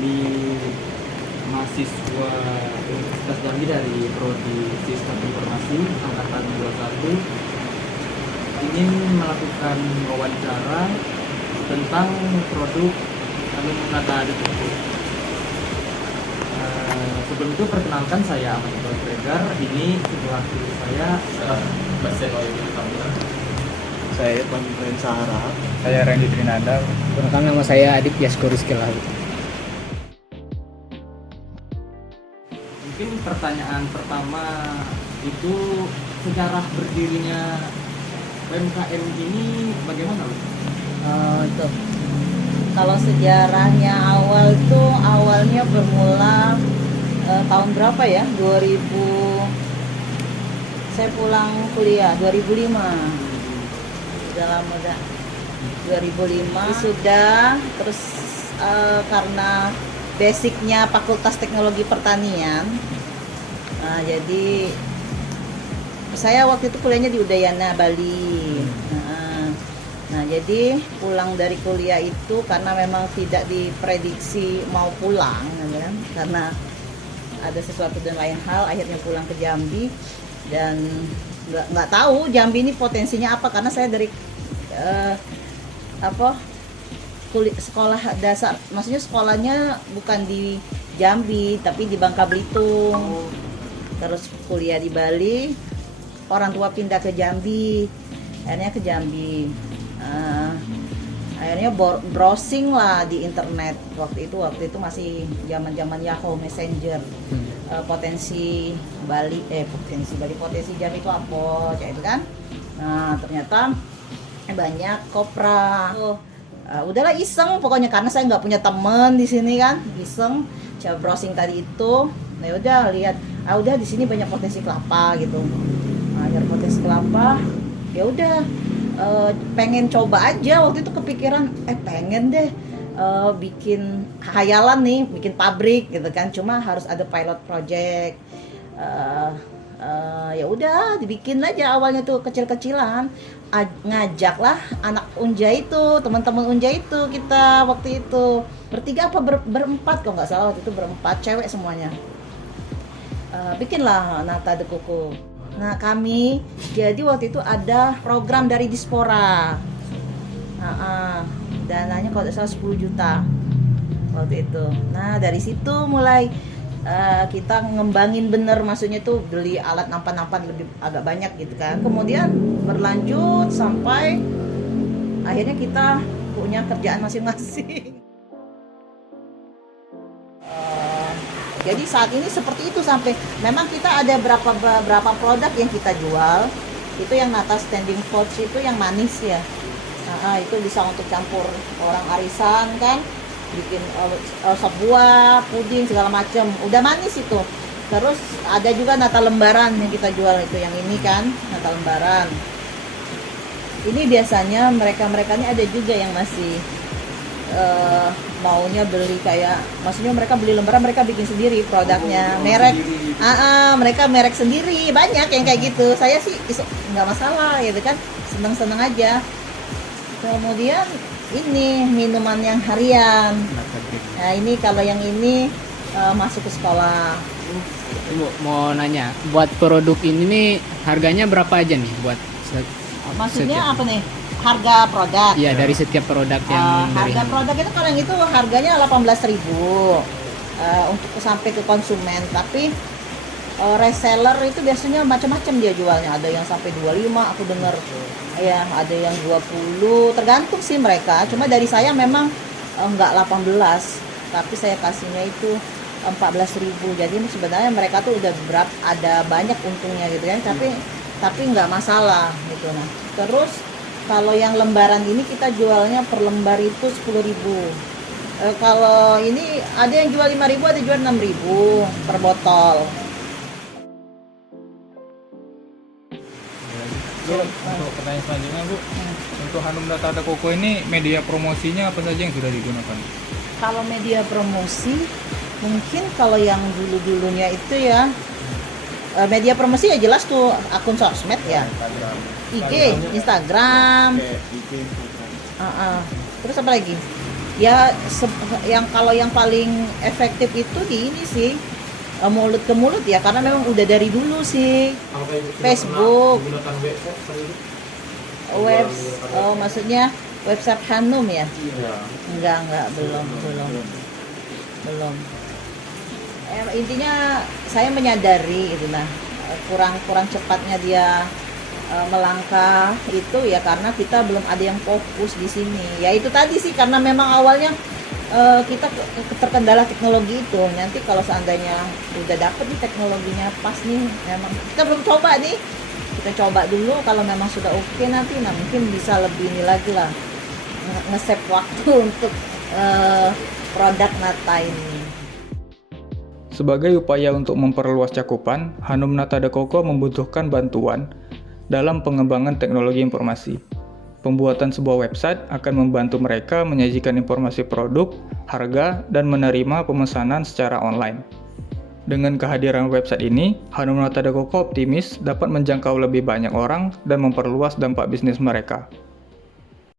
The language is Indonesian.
kami mahasiswa Universitas Jambi dari Prodi Sistem Informasi Angkatan 21 ingin melakukan wawancara tentang produk Hanum Nata de Coco. Sebelum itu perkenalkan, saya Ahmad Iqbal Fregar. Ini sebelah kiri saya Saya Irfan Sahara. Saya Randy Trinanda. Perkenalkan, nama saya Adip Yasko Rizkylah. Mungkin pertanyaan pertama itu sejarah berdirinya UMKM ini bagaimana, Bu? Itu kalau sejarahnya awalnya bermula tahun berapa ya? 2000. Saya pulang kuliah 2005. Sudah lama dah. 2005 sudah, terus karena basicnya Fakultas Teknologi Pertanian. Nah, jadi saya waktu itu kuliahnya di Udayana, Bali. Nah, jadi pulang dari kuliah itu karena memang tidak diprediksi mau pulang, kan? Karena ada sesuatu dan lain hal, akhirnya pulang ke Jambi dan nggak tahu Jambi ini potensinya apa, karena saya dari sekolah dasar, maksudnya sekolahnya bukan di Jambi tapi di Bangka Belitung, terus kuliah di Bali, orang tua pindah ke Jambi, akhirnya ke Jambi. Akhirnya browsing lah di internet waktu itu masih zaman Yahoo Messenger. Potensi Jambi itu apa kayak itu kan. Nah, ternyata banyak kopra. Udahlah iseng pokoknya, karena saya nggak punya temen di sini kan, iseng coba browsing tadi itu. Nah, udah lihat udah di sini banyak potensi kelapa gitu. Nah, dari potensi kelapa ya udah pengen coba aja, waktu itu kepikiran pengen deh bikin khayalan nih, bikin pabrik gitu kan, cuma harus ada pilot project. Ya udah dibikin aja awalnya tuh kecil-kecilan, ngajaklah anak Unja itu, teman-teman Unja itu, kita waktu itu bertiga apa berempat kalau nggak salah, waktu itu berempat, cewek semuanya. Bikinlah Nata de Coco. Nah, kami jadi waktu itu ada program dari Dispora. Dananya kalau tidak salah 10 juta waktu itu. Nah, dari situ mulai kita ngembangin bener, maksudnya tuh beli alat nampan-nampan lebih agak banyak gitu kan. Kemudian berlanjut sampai akhirnya kita punya kerjaan masing-masing. Jadi saat ini seperti itu, sampai memang kita ada berapa produk yang kita jual. Itu yang Nata Standing Pots itu yang manis ya. Itu bisa untuk campur orang arisan kan, bikin sop buah, puding segala macam. Udah manis itu. Terus ada juga Nata lembaran yang kita jual, itu yang ini kan, Nata lembaran. Ini biasanya mereka ini ada juga yang masih maunya beli kayak, maksudnya mereka beli lembaran, mereka bikin sendiri produknya, merek mereka merek sendiri, banyak yang kayak gitu. Saya sih nggak masalah gitu kan, seneng-seneng aja. Kemudian ini minuman yang harian. Nah, ini kalau yang ini masuk ke sekolah. Bu, mau nanya, buat produk ini nih harganya berapa aja nih buat Maksudnya apa nih? Harga produk? Iya, dari setiap produk yang harga produk itu, kalau yang itu harganya 18.000 untuk sampai ke konsumen. Tapi reseller itu biasanya macam-macam dia jualnya. Ada yang sampai 25, aku dengar. Ya, ada yang 20, tergantung sih mereka. Cuma dari saya memang enggak 18, tapi saya kasihnya itu 14.000. Jadi sebenarnya mereka tuh udah ada banyak untungnya gitu kan. Tapi nggak masalah gitu. Nah, terus kalau yang lembaran ini kita jualnya per lembar itu 10.000. Kalau ini ada yang jual 5.000, ada jual 6.000 per botol. Untuk pertanyaan selanjutnya, Bu, untuk Hanum Nata de Coco ini media promosinya apa saja yang sudah digunakan? Kalau media promosi, mungkin kalau yang dulu-dulunya itu ya, media promosi ya jelas tuh akun sosmed ya, IG, Instagram. Terus apa lagi? Ya yang kalau yang paling efektif itu di ini sih, mulut ke mulut ya, karena memang udah dari dulu sih. Facebook, maksudnya website Hanum ya? Enggak, belum. Intinya saya menyadari itu, nah kurang cepatnya dia melangkah itu ya karena kita belum ada yang fokus di sini. Ya itu tadi sih, karena memang awalnya kita terkendala teknologi itu. Nanti kalau seandainya udah dapet nih teknologinya pas nih, memang kita belum coba nih, kita coba dulu. Kalau memang sudah oke nanti, nah mungkin bisa lebih ini lagi lah, nge-save waktu untuk produk Nata ini. Sebagai upaya untuk memperluas cakupan, Hanum Nata de Coco membutuhkan bantuan dalam pengembangan teknologi informasi. Pembuatan sebuah website akan membantu mereka menyajikan informasi produk, harga, dan menerima pemesanan secara online. Dengan kehadiran website ini, Hanum Nata de Coco optimis dapat menjangkau lebih banyak orang dan memperluas dampak bisnis mereka.